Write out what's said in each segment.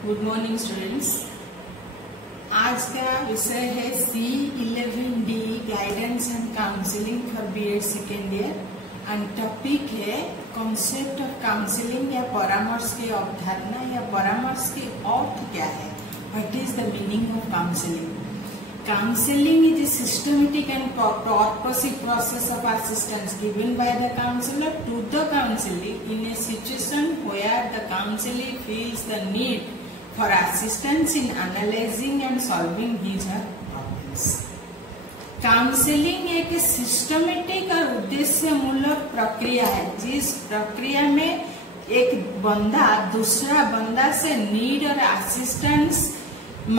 Good morning students. आज का विषय है C11D guidance and counselling for B Ed second year and topic है कॉन्सेप्ट ऑफ काउंसलिंग या परामर्श की अवधारणा या परामर्श की अर्थ क्या है। What is the meaning of counselling? Counseling is a systematic and purposive process of assistance given by the counselor to the counselee in a situation where the counselee feels the need for assistance in analyzing and solving his or her problems. Counselling एक systematic और उद्देश्यमूलक प्रक्रिया है जिस प्रक्रिया में एक बंदा दूसरा बंदा से नीड और असिस्टेंस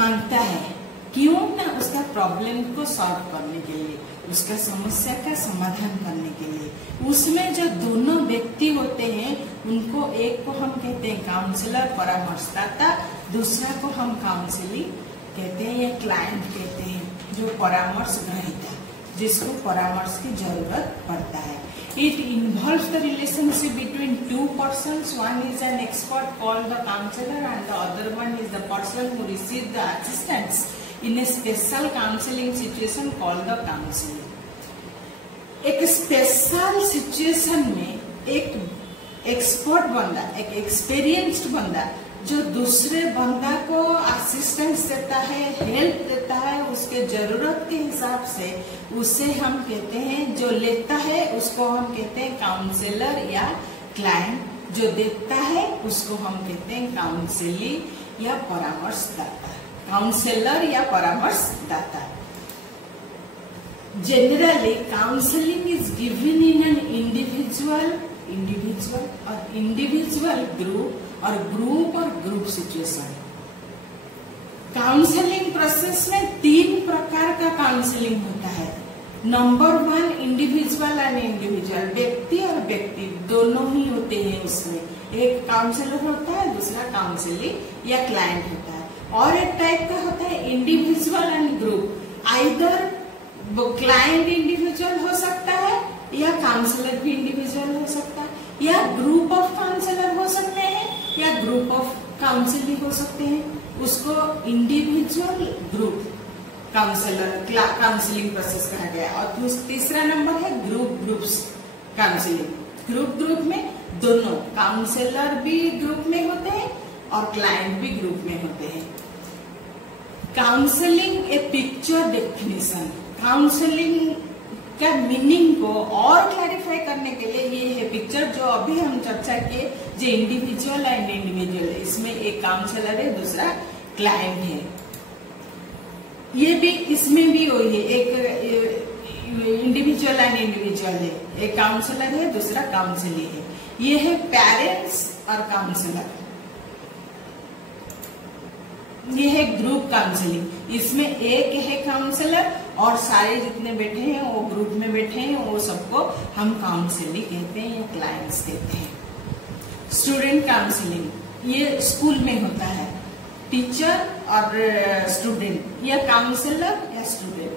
मांगता है। क्यों ना? उसका प्रॉब्लम को सॉल्व करने के लिए, उसका समस्या का समाधान करने के लिए। उसमें जो दोनों व्यक्ति होते हैं उनको एक को हम कहते हैं काउंसलर परामर्शदाता, दूसरा को हम काउंसली कहते हैं या क्लाइंट कहते हैं जो परामर्श ग्रहीता, जिसको परामर्श की जरूरत पड़ता है। It involves the relationship between two persons. One is an expert called the counselor and the other one is the person who receives the assistance in a special counseling situation called the counseling. एक special situation में एक expert बंदा, एक experienced बंदा जो दूसरे बंदा को असिस्टेंस देता है, हेल्प देता है उसके जरूरत के हिसाब से, उसे हम कहते हैं जो लेता है उसको हम कहते हैं काउंसलर या क्लाइंट, जो देता है उसको हम कहते हैं काउंसली या परामर्शदाता, काउंसलर या परामर्शदाता। Generally counselling is given in an individual group और ग्रुप सिचुएशन। काउंसलिंग प्रोसेस में तीन प्रकार का काउंसलिंग होता है। नंबर 1 इंडिविजुअल एंड इंडिविजुअल, व्यक्ति और व्यक्ति दोनों ही होते हैं उसमें। एक काउंसलर होता है, दूसरा काउंसली या क्लाइंट होता है। और एक टाइप का होता है individual and group. Either client individual हो सकता है या काउंसलर भी इंडिविजुअल हो सकता है, या ग्रुप ऑफ काउंसलर हो सकते हैं या ग्रुप ऑफ काउंसली हो सकते हैं। उसको इंडिविजुअल ग्रुप काउंसलिंग प्रोसेस कहा गया। और तीसरा नंबर है ग्रुप्स काउंसलिंग। ग्रुप में दोनों काउंसलर भी ग्रुप में होते हैं और क्लाइंट भी ग्रुप में होते हैं। काउंसलिंग ए पिक्चर डेफिनेशन। काउंसलिंग का मीनिंग को और क्लैरिफाई करने के लिए ये है पिक्चर जो अभी हम चर्चा किए, जो इंडिविजुअल एंड इंडिविजुअल, इसमें एक काउंसलर है दूसरा क्लाइंट है। ये भी इसमें भी वही है, एक इंडिविजुअल एंड इंडिविजुअल है, एक काउंसलर है दूसरा काउंसली है। ये है पेरेंट्स और काउंसलर। ये है ग्रुप काउंसलिंग। इसमें एक है काउंसलर और सारे जितने बैठे हैं वो ग्रुप में बैठे हैं, वो सबको हम काउंसली कहते हैं या क्लाइंट्स कहते हैं। स्टूडेंट काउंसलिंग ये स्कूल में होता है, टीचर और स्टूडेंट या काउंसलर या student.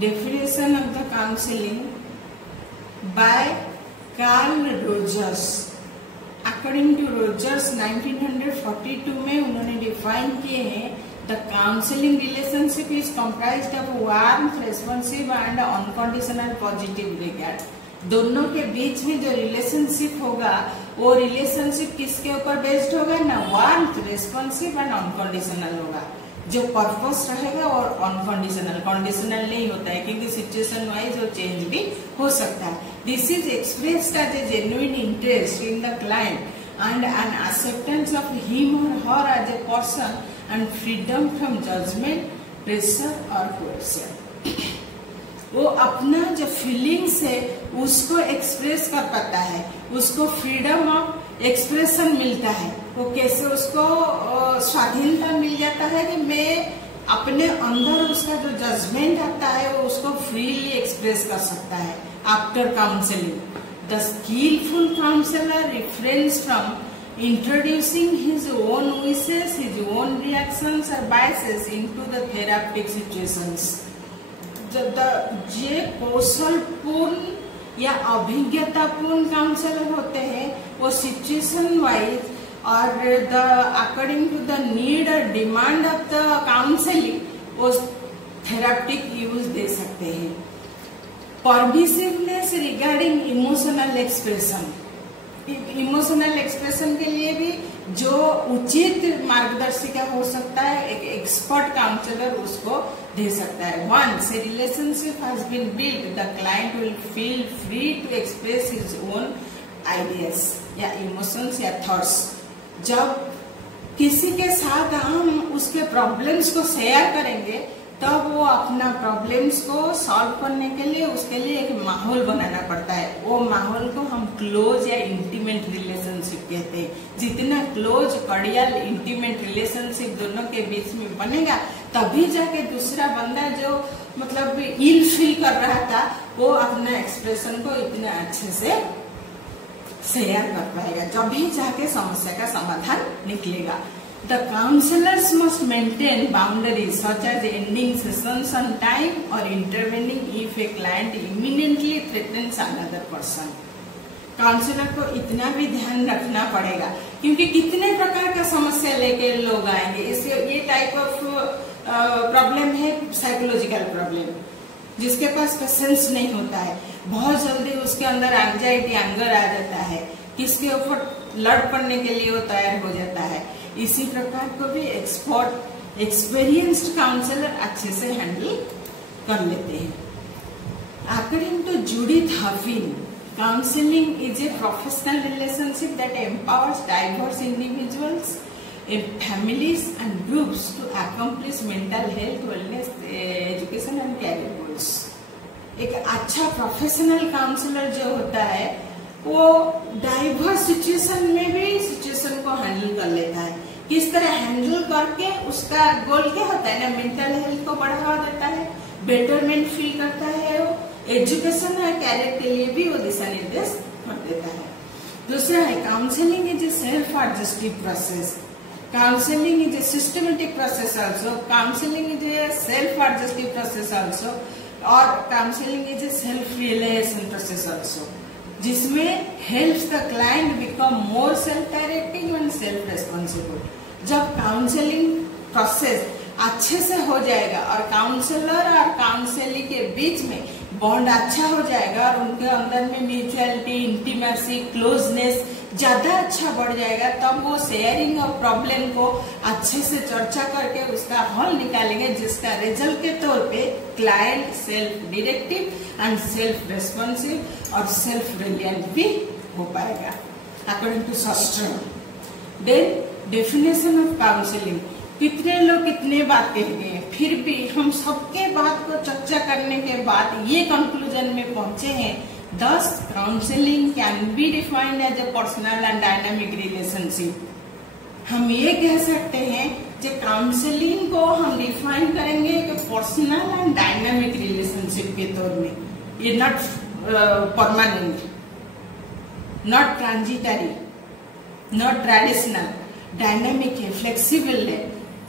Definition of the counselling by Carl Rogers. According to Rogers 1942 में उन्होंने डिफाइन किए हैं the counselling relationship is comprised of warm, responsive and unconditional positive regard. दोनों के बीच में जो रिलेशनशिप होगा वो रिलेशनशिप किसके ऊपर बेस्ड होगा ना? वार्म, रेस्पॉन्सिव एंड अनकंडीशनल होगा। जो पर्पस रहेगा और अनकंडीशनल, कंडीशनल नहीं होता है क्योंकि सिचुएशन वाइज वो चेंज भी हो सकता है। This is expressed as a genuine interest in the client and an acceptance of him और her as a person and freedom from judgement, pressure और कोएर्शन। वो अपना जो फीलिंग्स है उसको एक्सप्रेस कर पाता है, उसको फ्रीडम ऑफ एक्सप्रेशन मिलता है। वो कैसे उसको स्वाधीनता मिल जाता है कि मैं अपने अंदर उसका जो जजमेंट आता है वो उसको फ्रीली एक्सप्रेस कर सकता है। After counselling the skilful counsellor refrains from introducing his own wishes, his own reactions or biases into the therapeutic situations. जे कौशलपूर्ण या अभिज्ञतापूर्ण काउंसलर होते हैं वो सिचुएशन वाइज और the according to the need और डिमांड ऑफ द काउंसलिंग वो थेराप्यूटिक यूज दे सकते हैं। Permissiveness regarding emotional expression, emotional expression के लिए भी जो उचित मार्गदर्शिका हो सकता है एक एक्सपर्ट काउंसलर उसको दे सकता है। Once a relationship has been build the client will feel free to express his own ideas या इमोशंस या थॉट्स। जब किसी के साथ हम उसके प्रॉब्लम्स को शेयर करेंगे तब वो अपना प्रॉब्लम्स को सॉल्व करने के लिए उसके लिए एक माहौल बनाना पड़ता है। वो माहौल को हम क्लोज या इंटीमेट रिलेशनशिप कहते हैं। जितना क्लोज कड़ियल इंटीमेट रिलेशनशिप दोनों के बीच में बनेगा तभी जाके दूसरा बंदा जो मतलब इल फील कर रहा था वो अपना एक्सप्रेशन को इतना अच्छे से शेयर कर पाएगा, जब भी जाके समस्या का समाधान निकलेगा। The counselors must maintain boundaries such as ending sessions on time or intervening if a client imminently threatens another person. Counsellor को इतना भी ध्यान रखना पड़ेगा क्योंकि कितने प्रकार का समस्या लेके लोग आएंगे। इससे ये टाइप ऑफ प्रॉब्लम है साइकोलॉजिकल प्रॉब्लम, जिसके पास पेशेंस नहीं होता है, बहुत जल्दी उसके अंदर एंजाइटी एंगर आ जाता है, किसके ऊपर लड़ पड़ने के लिए वो तैयार हो जाता है। इसी प्रकार को भी एक्सपर्ट एक्सपीरियंस्ड काउंसलर अच्छे से हैंडल कर लेते हैं। According to Judith Huffin, counselling is a professional relationship that empowers diverse individuals, families and groups to accomplish mental health, wellness, education and career goals. एक अच्छा प्रोफेशनल काउंसलर जो होता है वो डाइवर्स सिचुएशन में भी सिचुएशन को हैंडल कर लेता है। किस तरह हैंडल करके उसका गोल क्या होता है ना, मेंटल हेल्थ को बढ़ावा देता है, बेटरमेंट फील करता है, वो एजुकेशन और कैरियर के लिए भी वो दिशा निर्देश कर देता है। दूसरा है counselling is a self adjustive process. Counseling is a systematic process also. Counseling is a self-adjustive process also. और counseling is a self-realization process also. जिसमें helps the client become more self-directing and self-responsible. जब counseling process अच्छे से हो जाएगा और counsellor और counsellee के बीच में बॉन्ड अच्छा हो जाएगा और उनके अंदर में म्यूचुअलिटी, इंटीमेसी, क्लोजनेस ज्यादा अच्छा बढ़ जाएगा, तब वो शेयरिंग ऑफ प्रॉब्लम को अच्छे से चर्चा करके उसका हल निकालेंगे, जिसका रिजल्ट के तौर पे client self directive and self responsive और सेल्फ रिलिएंट भी हो पाएगा अकॉर्डिंग टू शास्त्र। देन डेफिनेशन ऑफ काउंसलिंग, कितने लोग कितने बात कह गए, फिर भी हम सबके बात को चर्चा करने के बाद ये कंक्लूजन में पहुंचे हैं, thus counseling can be defined as a personal and dynamic relationship। हम ये कह सकते हैं कि काउंसलिंग को हम डिफाइन करेंगे कि पर्सनल एंड डायनामिक रिलेशनशिप के तौर में, ये not permanent, not transitory, not traditional, dynamic है, फ्लेक्सिबल है,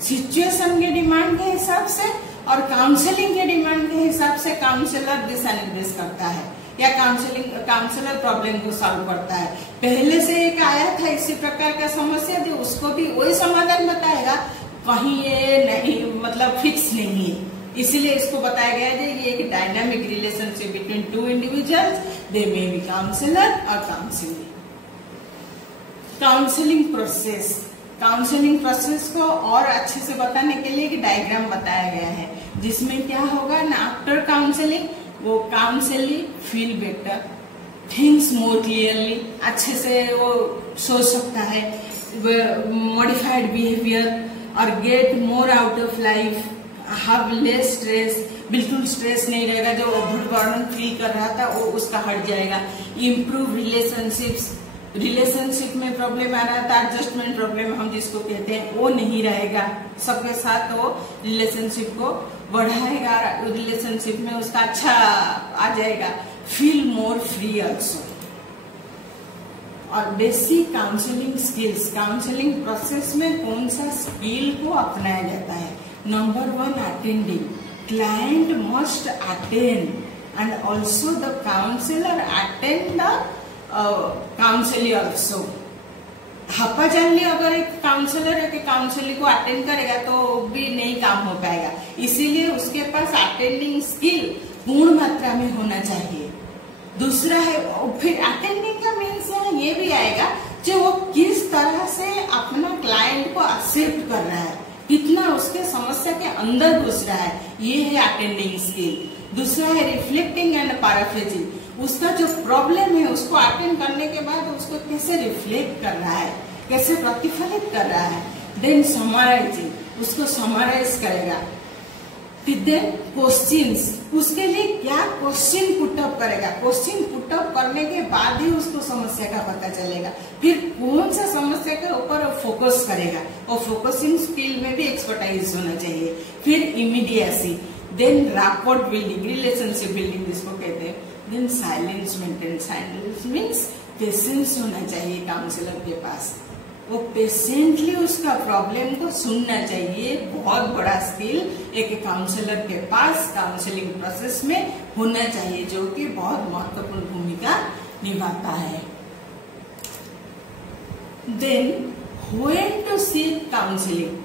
सिचुएशन के डिमांड के हिसाब से और काउंसलिंग के डिमांड के हिसाब से काउंसलर दिशा निर्देश करता है या काउंसलर प्रॉब्लम को सॉल्व करता है। पहले से एक आया था इसी प्रकार का समस्या, जो उसको भी वही समाधान बताएगा, कहीं ये नहीं मतलब फिक्स नहीं है, इसीलिए इसको बताया गया है ये एक dynamic relationship between two individuals, they may be counsellor और काउंसलिंग। काउंसलिंग प्रोसेस को और अच्छे से बताने के लिए एक डायग्राम बताया गया है, जिसमें क्या होगा ना, आफ्टर काउंसलिंग वो counsellee feel better, things more clearly, अच्छे से वो सोच सकता है, मॉडिफाइड बिहेवियर और get more out of life, have less stress, बिल्कुल स्ट्रेस नहीं रहेगा, जो ओवरबर्डन फील कर रहा था वो उसका हट जाएगा, इम्प्रूव रिलेशनशिप्स, रिलेशनशिप में प्रॉब्लम आ रहा था, एडजस्टमेंट प्रॉब्लम हम जिसको कहते हैं वो नहीं रहेगा, सबके साथ वो रिलेशनशिप को बढ़ाएगा, रिलेशनशिप में उसका अच्छा आ जाएगा, फील मोर फ्री ऑल्सो। और basic counselling skills, counselling process में कौन सा स्किल को अपनाया जाता है? Number 1 attending, client must attend and also the counsellor attend the counseling also। हपाजाली अगर एक काउंसलर है कि काउंसलिंग को अटेंड करेगा तो भी नहीं काम हो पाएगा, इसीलिए उसके पास अटेंडिंग स्किल पूर्ण मात्रा में होना चाहिए। दूसरा है फिर अटेंडिंग का मीन्स ये भी आएगा जो वो किस तरह से अपना क्लाइंट को एक्सेप्ट कर रहा है, कितना उसके समस्या के अंदर घुस रहा है, ये है अटेंडिंग स्किल। दूसरा है रिफ्लेक्टिंग एंड पैराफ्रेजिंग, उसका जो प्रॉब्लम है उसको अटेंड करने के बाद उसको कैसे रिफ्लेक्ट कर रहा है, कैसे प्रतिफलित कर रहा है। देन समराइजिंग, उसको समराइज करेगा। फिर देन क्वेश्चंस, उसके लिए क्या क्वेश्चन पुटअप करेगा, क्वेश्चन पुटअप करने के बाद ही उसको समस्या का पता चलेगा, फिर कौन सा समस्या के ऊपर फोकस करेगा, और फोकसिंग स्किल में भी एक्सपर्टाइज होना चाहिए। फिर immediacy, then rapport building, relationship building जिसको कहते हैं। Then silence maintain, silence means patience होना चाहिए काउंसलर के पास, वो पेशेंटली उसका प्रॉब्लम को सुनना चाहिए। बहुत बड़ा स्किल एक काउंसलर के पास काउंसलिंग प्रोसेस में होना चाहिए, जो कि बहुत महत्वपूर्ण भूमिका निभाता है। Then when to seek counselling,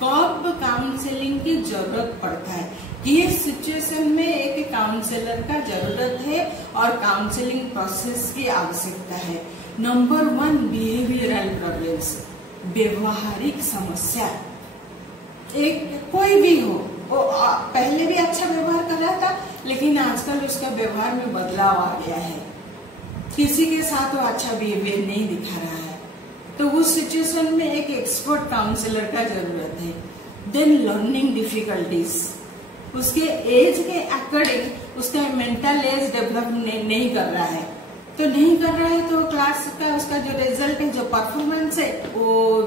कब काउंसलिंग की जरूरत पड़ता है, किस सिचुएशन में एक काउंसलर का जरूरत है और काउंसलिंग प्रोसेस की आवश्यकता है। नंबर 1 बिहेवियरल प्रॉब्लम्स, व्यवहारिक समस्या। एक कोई भी हो, वो पहले भी अच्छा व्यवहार कर रहा था लेकिन आजकल उसका व्यवहार में बदलाव आ गया है, किसी के साथ वो अच्छा बिहेवियर नहीं दिखा रहा है, तो उस सिचुएशन में एक एक्सपर्ट काउंसलर का जरूरत है। देन लर्निंग डिफिकल्टीज, उसके एज के अकॉर्डिंग उसका मेंटल एज डेवलप नहीं कर रहा है, तो नहीं कर रहा है तो क्लास का उसका जो रिजल्ट है, जो परफॉर्मेंस है, वो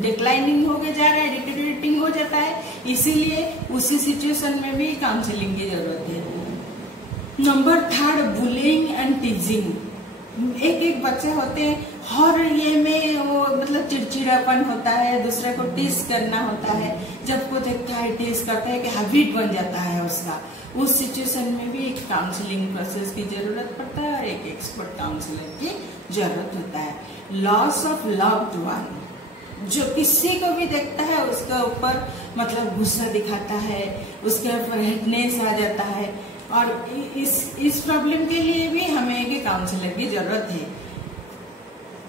डिक्लाइनिंग होके जा रहा है, डिटेरियोरेटिंग हो जाता है, इसीलिए उसी सिचुएशन में भी काउंसलिंग की जरूरत है। नंबर 3 बुलिंग एंड टीजिंग, एक बच्चे होते हैं हर ये में वो मतलब चिड़चिड़ापन होता है, दूसरे को टीज करना होता है, जब को देखता है टीज करता है कि हैबिट बन जाता है उसका, उस सिचुएशन में भी एक काउंसलिंग प्रोसेस की जरूरत पड़ता है और एक एक्सपर्ट काउंसलर की जरूरत होता है। लॉस ऑफ लव्ड वन, जो किसी को भी देखता है उसके ऊपर मतलब गुस्सा दिखाता है, उसके ऊपर हेडनेस आ जाता है, और इस प्रॉब्लम के लिए भी हमें एक काउंसलर की जरूरत है।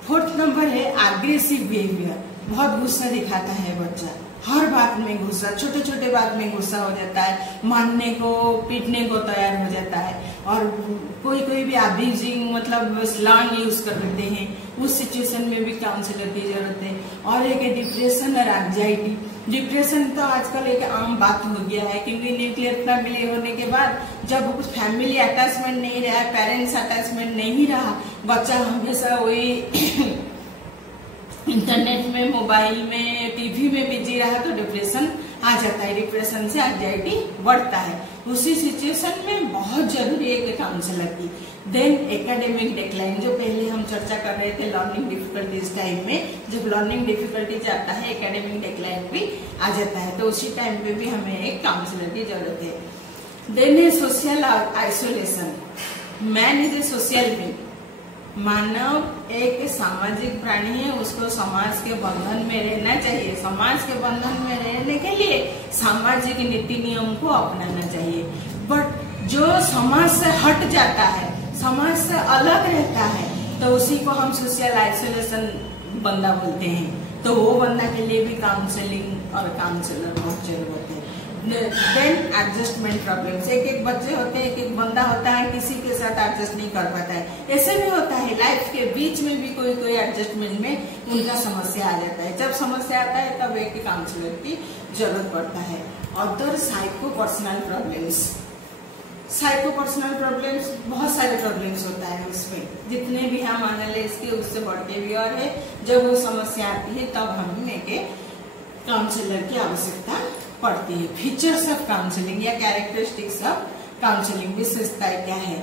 4th नंबर है एग्रेसिव बिहेवियर, बहुत गुस्सा दिखाता है बच्चा, हर बात में गुस्सा, छोटे छोटे बात में गुस्सा हो जाता है, मारने को पीटने को तैयार हो जाता है, और कोई भी अब्यूजिंग मतलब स्लैंग यूज कर देते हैं, उस सिचुएशन में भी काउंसलर की जरूरत है। और एक डिप्रेशन और एंजाइटी, डिप्रेशन तो आजकल एक आम बात हो गया है, क्योंकि न्यूक्लियर फैमिली होने के बाद जब कुछ फैमिली अटैचमेंट नहीं रहा, पेरेंट्स अटैचमेंट नहीं रहा, बच्चा हमेशा वही इंटरनेट में, मोबाइल में, टीवी में बिजी रहा तो डिप्रेशन आ जाता है, डिप्रेशन से एंजाइटी बढ़ता है। उसी सिचुएशन में बहुत जरूरी है कि काउंसलर की। देन एकेडमिक डिक्लाइन, जो पहले हम चर्चा कर रहे थे लर्निंग डिफिकल्टीज टाइम में, जब लर्निंग डिफिकल्टीज आता है एकेडमिक डिक्लाइन भी आ जाता है, तो उसी टाइम पे भी हमें एक काउंसलर की जरूरत है। देन है social isolation, man is a social being, मानव एक सामाजिक प्राणी है, उसको समाज के बंधन में रहना चाहिए, समाज के बंधन में रहने के लिए सामाजिक नीति नियम को अपनाना चाहिए। बट जो समाज से हट जाता है, समाज से अलग रहता है, तो उसी को हम सोशल आइसोलेशन बंदा बोलते हैं, तो वो बंदा के लिए भी काउंसलिंग और काउंसलर बहुत जरूरत है। देन एडजस्टमेंट प्रॉब्लम्स, एक बच्चे होते हैं, एक बंदा होता है किसी के साथ एडजस्ट नहीं कर पाता है, ऐसे भी होता है लाइफ के बीच में भी कोई एडजस्टमेंट में उनका समस्या आ जाता है, जब समस्या आता है तब एक काउंसलर की जरूरत पड़ता है। Other psycho personal problems, psycho personal problems बहुत सारे प्रॉब्लम्स होता है उसमें, जितने भी हम एनालाइज किए उससे बढ़ के भी और है, जब वो समस्या आती है तब हमें एक काउंसलर की आवश्यकता पड़ती है। फीचर्स ऑफ काउंसलिंग या कैरेक्टरिस्टिक्स ऑफ काउंसलिंग, विशेषताएं क्या है।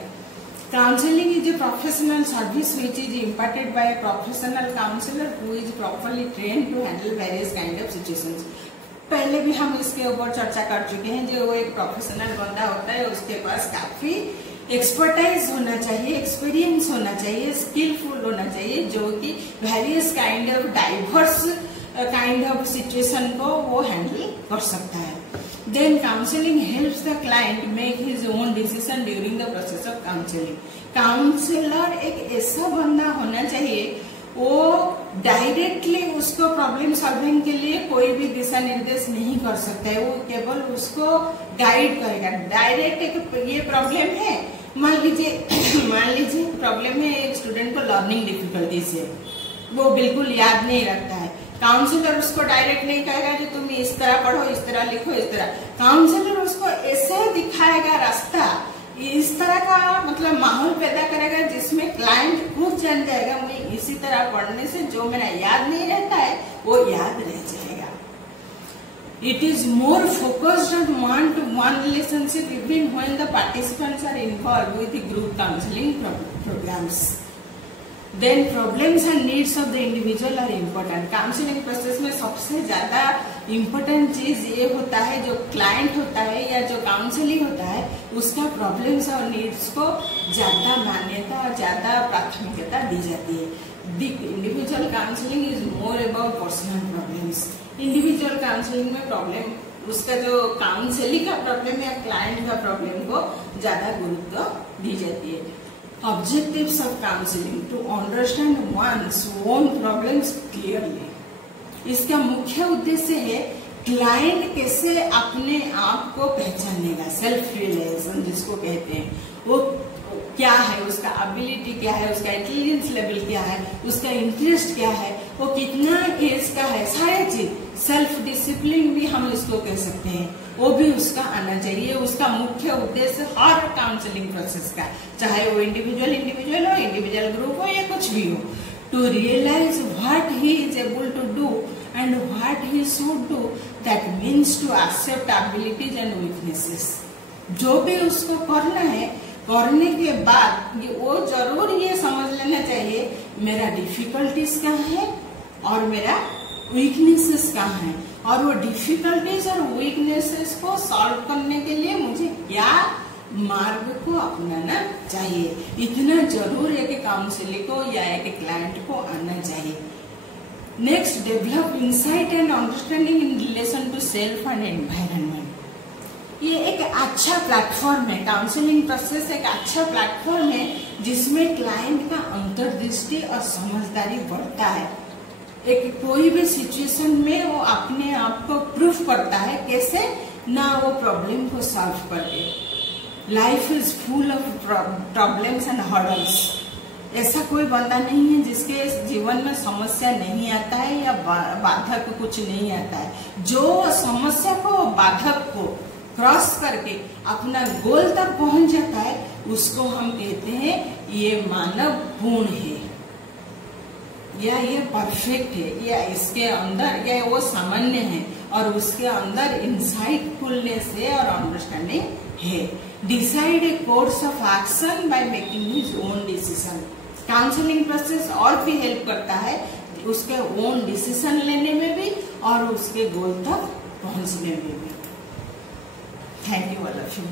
Counselling is a professional service which is imparted by a professional counsellor who is properly trained to handle various kind of situations. पहले भी हम इसके ऊपर चर्चा कर चुके हैं, जो वो एक प्रोफेशनल बंदा होता है उसके पास काफी एक्सपर्टाइज होना चाहिए, एक्सपीरियंस होना चाहिए, स्किलफुल होना चाहिए, जो कि various kind of diverse kind of situation को वो हैंडल कर सकता है। Then counselling helps the client make his own decision during the process of counselling. Counsellor एक ऐसा बंदा होना चाहिए, वो डायरेक्टली उसको प्रॉब्लम सॉल्विंग के लिए कोई भी दिशा निर्देश नहीं कर सकता है, वो केवल उसको गाइड करेगा। डायरेक्ट एक ये प्रॉब्लम है, मान लीजिए प्रॉब्लम है एक स्टूडेंट को लर्निंग डिफिकल्टीज है, वो बिल्कुल याद नहीं रखता है। काउंसलर उसको डायरेक्ट नहीं कहेगा कि तुम इस तरह पढ़ो, इस तरह लिखो, इस तरह। काउंसलर उसको ऐसे दिखाएगा रास्ता, इस तरह का मतलब माहौल पैदा करेगा जिसमें क्लाइंट खुद जान जाएगा मैं इसी तरह पढ़ने से जो मेरा याद नहीं रहता है वो याद रह जाएगा। It is more focused on one-to-one relationship even when the participants are involved with the group counseling programs. Then problems and needs of the individual are important. Counselling process में सबसे ज्यादा इम्पोर्टेंट चीज ये होता है, जो क्लाइंट होता है या जो काउंसली होता है उसका प्रॉब्लम्स और नीड्स को ज्यादा मान्यता और ज्यादा प्राथमिकता दी जाती है। Individual counselling is more about personal problems. Individual counselling में प्रॉब्लम उसका जो काउंसलिंग का प्रॉब्लम या क्लाइंट का प्रॉब्लम को ज्यादा गुरुत्व दी जाती है। Objectives of counseling to understand one's own problems clearly. इसका मुख्य उद्देश्य है क्लाइंट कैसे अपने आप को पहचानेगा, सेल्फ रियलाइजेशन जिसको कहते हैं। वो क्या है, उसका एबिलिटी क्या है, उसका इंटेलिजेंस लेवल क्या है, उसका इंटरेस्ट क्या है, वो कितना एज का है, सारी चीज। सेल्फ डिसिप्लिन भी हम इसको कह सकते हैं, वो भी उसका आना चाहिए। उसका मुख्य उद्देश्य हर काउंसलिंग प्रोसेस का, चाहे वो इंडिविजुअल हो, इंडिविजुअल ग्रुप हो या कुछ भी हो, to realise what he is able to do and what he should do, that means to accept abilities and weaknesses. जो भी उसको करना है, करने के बाद वो जरूर ये समझ लेना चाहिए मेरा डिफिकल्टीज कहाँ है और मेरा वीकनेसेस कहाँ है, और वो डिफिकल्टीज और वीकनेसेस को सॉल्व करने के लिए मुझे क्या मार्ग को अपनाना चाहिए। इतना जरूर एक काउंसलर को या एक क्लाइंट को आना चाहिए। Next, develop insight and understanding in relation to self and environment. ये एक अच्छा प्लेटफॉर्म है, काउंसलिंग प्रोसेस एक अच्छा प्लेटफॉर्म है जिसमें क्लाइंट का अंतर्दृष्टि और समझदारी बढ़ता है। एक कोई भी सिचुएशन में वो अपने आप को प्रूफ करता है, कैसे ना वो प्रॉब्लम को सॉल्व करके। Life is full of problems and hurdles. ऐसा कोई बंदा नहीं है जिसके जीवन में समस्या नहीं आता है या बाधक कुछ नहीं आता है। जो समस्या को, बाधक को क्रॉस करके अपना गोल तक पहुंच जाता है उसको हम कहते हैं ये मानव गुण है, या ये परफेक्ट है, या इसके अंदर या वो सामान्य है और उसके अंदर इंसाइटफुलनेस है और अंडरस्टैंडिंग है। Decide A course of action by making his own decision. Counselling process और भी हेल्प करता है उसके ओन डिसीजन लेने में भी और उसके गोल तक पहुंचने में भी। Thank you all of you.